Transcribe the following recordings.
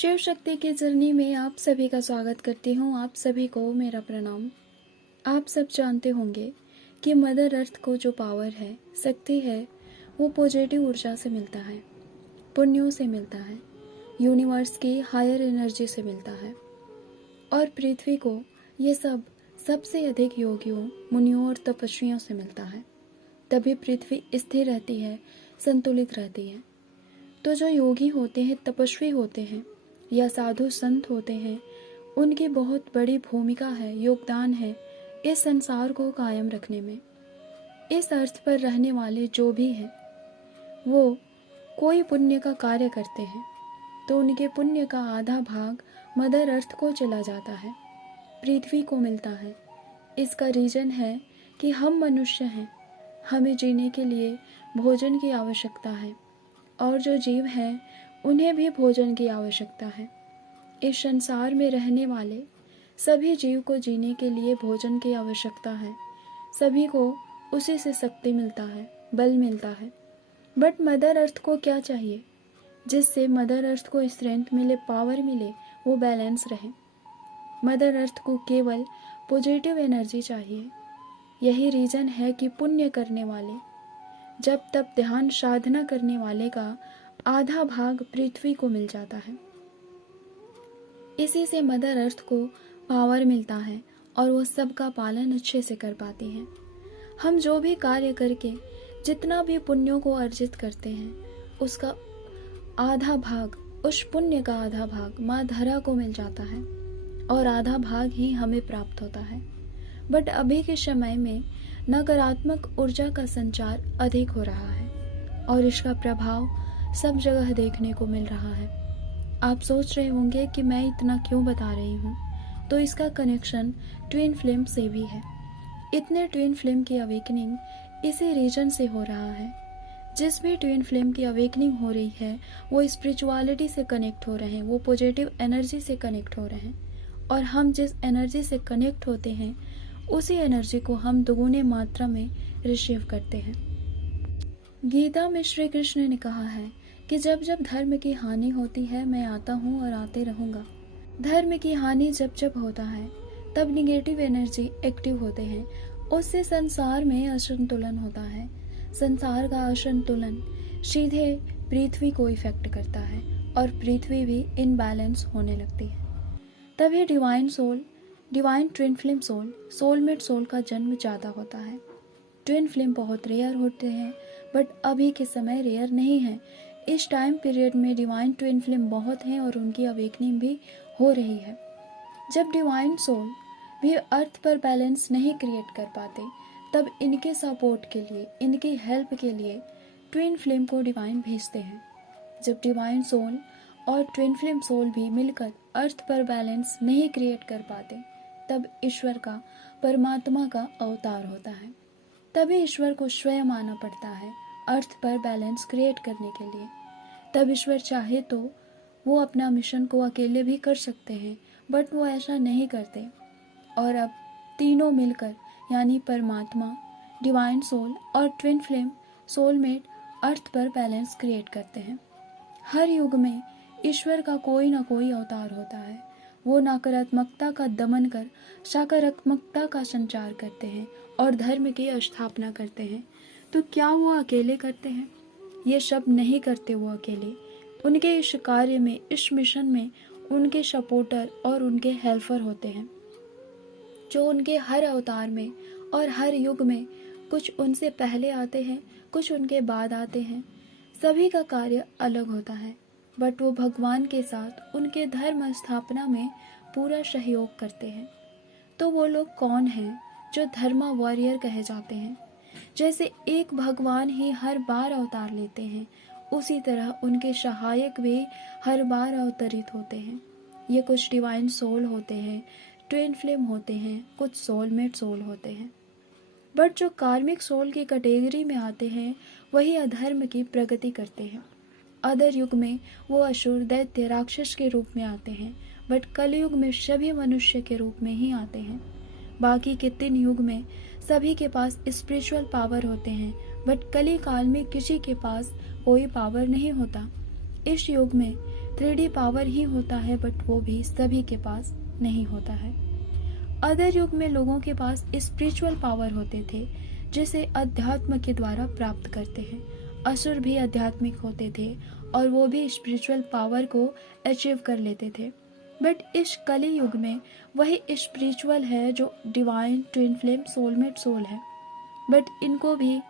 शिव शक्ति की जर्नी में आप सभी का स्वागत करती हूँ। आप सभी को मेरा प्रणाम। आप सब जानते होंगे कि मदर अर्थ को जो पावर है, शक्ति है, वो पॉजिटिव ऊर्जा से मिलता है, पुण्यों से मिलता है, यूनिवर्स की हायर एनर्जी से मिलता है। और पृथ्वी को ये सब सबसे अधिक योगियों, मुनियों और तपस्वियों से मिलता है। तभी पृथ्वी स्थिर रहती है, संतुलित रहती है। तो जो योगी होते हैं, तपस्वी होते हैं या साधु संत होते हैं, उनकी बहुत बड़ी भूमिका है, योगदान है इस संसार को कायम रखने में। इस अर्थ पर रहने वाले जो भी हैं, वो कोई पुण्य का कार्य करते हैं तो उनके पुण्य का आधा भाग मदर अर्थ को चला जाता है, पृथ्वी को मिलता है। इसका रीजन है कि हम मनुष्य हैं, हमें जीने के लिए भोजन की आवश्यकता है और जो जीव हैं उन्हें भी भोजन की आवश्यकता है। इस संसार में रहने वाले सभी जीव को जीने के लिए भोजन की आवश्यकता है। सभी को उसी से शक्ति मिलता है, बल मिलता है। बट मदर अर्थ को क्या चाहिए? जिससे मदर अर्थ को स्ट्रेंथ मिले, पावर मिले, वो बैलेंस रहे। मदर अर्थ को केवल पॉजिटिव एनर्जी चाहिए। यही रीजन है कि पुण्य करने वाले, जब तब ध्यान साधना करने वाले का आधा भाग पृथ्वी को मिल जाता है। इसी से मदर अर्थ को पावर मिलता है और वो सबका पालन अच्छे से कर पाती है। हम जो भी कार्य करके जितना भी पुण्यों को अर्जित करते हैं, उसका आधा भाग, उस पुण्य का आधा भाग माँ धरा को मिल जाता है और आधा भाग ही हमें प्राप्त होता है। बट अभी के समय में नकारात्मक ऊर्जा का संचार अधिक हो रहा है और इसका प्रभाव सब जगह देखने को मिल रहा है। आप सोच रहे होंगे कि मैं इतना क्यों बता रही हूँ, तो इसका कनेक्शन ट्विन फ्लेम से भी है। इतने ट्विन फ्लेम की अवेकनिंग इसी रीजन से हो रहा है। जिस भी ट्विन फ्लेम की अवेकनिंग हो रही है, वो स्पिरिचुअलिटी से कनेक्ट हो रहे हैं, वो पॉजिटिव एनर्जी से कनेक्ट हो रहे हैं। और हम जिस एनर्जी से कनेक्ट होते हैं, उसी एनर्जी को हम दोगुने मात्रा में रिसीव करते हैं। गीता में श्री कृष्ण ने कहा है कि जब जब धर्म की हानि होती है, मैं आता हूँ और आते रहूँगा। धर्म की हानि जब जब होता है, तब निगेटिव एनर्जी एक्टिव होते हैं। उससे संसार में असंतुलन होता है। संसार का असंतुलन सीधे पृथ्वी को इफेक्ट करता है और पृथ्वी भी इनबैलेंस होने लगती है। तभी divine soul, divine twin flame soul, soulmate soul का जन्म ज़्यादा होता है। ट्विन फ्लेम बहुत रेयर होते हैं, बट अभी के समय रेयर नहीं है। इस टाइम पीरियड में डिवाइन ट्विन फ्लेम बहुत हैं और उनकी अवेकनिंग भी हो रही है। जब डिवाइन सोल भी अर्थ पर बैलेंस नहीं क्रिएट कर पाते, तब इनके सपोर्ट के लिए, इनकी हेल्प के लिए ट्विन फ्लेम को डिवाइन भेजते हैं। जब डिवाइन सोल और ट्विन फ्लेम सोल भी मिलकर अर्थ पर बैलेंस नहीं क्रिएट कर पाते, तब ईश्वर का, परमात्मा का अवतार होता है। तभी ईश्वर को स्वयं आना पड़ता है अर्थ पर बैलेंस क्रिएट करने के लिए। तब ईश्वर चाहे तो वो अपना मिशन को अकेले भी कर सकते हैं, बट वो ऐसा नहीं करते। और अब तीनों मिलकर, यानी परमात्मा, डिवाइन सोल और ट्विन फ्लेम सोलमेट अर्थ पर बैलेंस क्रिएट करते हैं। हर युग में ईश्वर का कोई ना कोई अवतार होता है। वो नकारात्मकता का दमन कर सकारात्मकता का संचार करते हैं और धर्म की स्थापना करते हैं। तो क्या वो अकेले करते हैं? ये सब नहीं करते वो अकेले। उनके इस कार्य में, इस मिशन में उनके सपोर्टर और उनके हेल्पर होते हैं, जो उनके हर अवतार में और हर युग में कुछ उनसे पहले आते हैं, कुछ उनके बाद आते हैं। सभी का कार्य अलग होता है, बट वो भगवान के साथ उनके धर्म स्थापना में पूरा सहयोग करते हैं। तो वो लोग कौन हैं जो धर्मा वॉरियर कहे जाते हैं? जैसे एक भगवान ही हर बार अवतार लेते हैं, उसी तरह उनके सहायक भी हर बार अवतरित होते हैं। ये कुछ डिवाइन सोल होते हैं, ट्विन फ्लेम होते हैं, कुछ सोलमेट सोल होते हैं। बट जो कार्मिक सोल की कैटेगरी में आते हैं, वही अधर्म की प्रगति करते हैं। अदर युग में वो असुर, दैत्य, राक्षस के रूप में आते हैं, बट कलयुग में सभी मनुष्य के रूप में ही आते हैं। बाकी के 3 युग में सभी के पास स्पिरिचुअल पावर होते हैं, बट कली काल में किसी के पास कोई पावर नहीं होता। इस युग में 3D पावर ही होता है, बट वो भी सभी के पास नहीं होता है। अदर युग में लोगों के पास स्पिरिचुअल पावर होते थे, जिसे अध्यात्म के द्वारा प्राप्त करते हैं। असुर भी आध्यात्मिक होते थे और वो भी स्पिरिचुअल पावर को अचीव कर लेते थे। बट इस कली युग में वही स्पिरिचुअल है जो divine twin flame soulmate soul है। बट इनको भी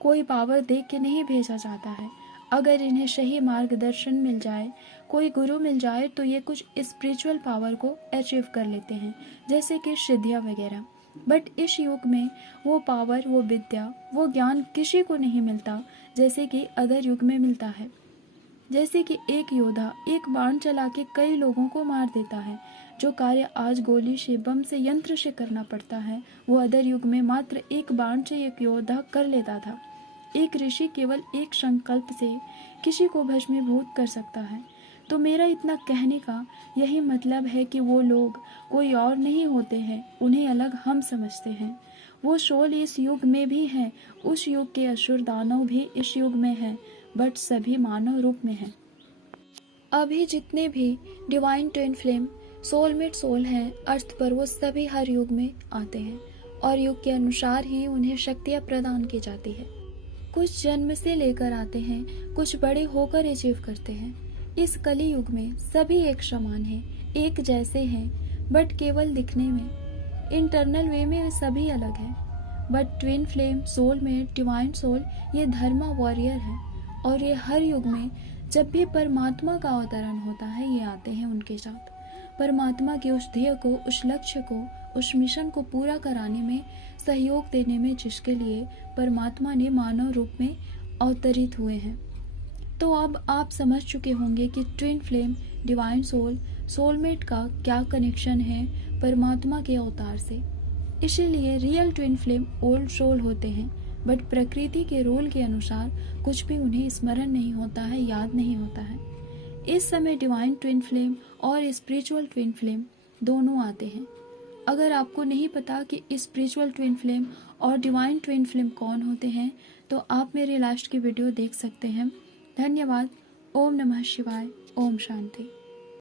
कोई पावर दे के नहीं भेजा जाता है। अगर इन्हें सही मार्गदर्शन मिल जाए, कोई गुरु मिल जाए, तो ये कुछ स्पिरिचुअल पावर को अचीव कर लेते हैं, जैसे कि सिद्धियाँ वगैरह। बट इस युग में वो पावर, वो विद्या, वो ज्ञान किसी को नहीं मिलता जैसे कि अदर युग में मिलता है। जैसे कि एक योद्धा एक बाण चला के कई लोगों को मार देता है। जो कार्य आज गोली से, बम से, यंत्र से करना पड़ता है, वो अदर युग में मात्र एक बाण से एक योद्धा कर लेता था। एक ऋषि केवल एक संकल्प से किसी को भस्मीभूत कर सकता है। तो मेरा इतना कहने का यही मतलब है कि वो लोग कोई और नहीं होते हैं, उन्हें अलग हम समझते हैं। वो सोल इस युग में भी हैं, उस युग के असुर दानव भी इस युग में हैं, बट सभी मानव रूप में हैं। अभी जितने भी divine twin flame soulmate soul हैं अर्थ पर, वो सभी हर युग में आते हैं और युग के अनुसार ही उन्हें शक्तियाँ प्रदान की जाती है। कुछ जन्म से लेकर आते हैं, कुछ बड़े होकर अचीव करते हैं। इस कली युग में सभी एक समान हैं, एक जैसे हैं, बट केवल दिखने में, इंटरनल वे में सभी अलग हैं। But twin flame soulmate divine soul ये धर्मा वॉरियर है और ये हर युग में जब भी परमात्मा का अवतरण होता है, ये आते हैं उनके साथ। परमात्मा के उस ध्येय को, उस लक्ष्य को, उस मिशन को पूरा कराने में, सहयोग देने में, जिसके लिए परमात्मा ने मानव रूप में अवतरित हुए हैं। तो अब आप समझ चुके होंगे कि twin flame divine soul soulmate का क्या कनेक्शन है परमात्मा के अवतार से। इसीलिए real twin flame old soul होते हैं, बट प्रकृति के रूल के अनुसार कुछ भी उन्हें स्मरण नहीं होता है, याद नहीं होता है। इस समय डिवाइन ट्विन फ्लेम और स्पिरिचुअल ट्विन फ्लेम दोनों आते हैं। अगर आपको नहीं पता कि स्पिरिचुअल ट्विन फ्लेम और डिवाइन ट्विन फ्लेम कौन होते हैं, तो आप मेरे लास्ट की वीडियो देख सकते हैं। धन्यवाद। ओम नमः शिवाय। ओम शांति।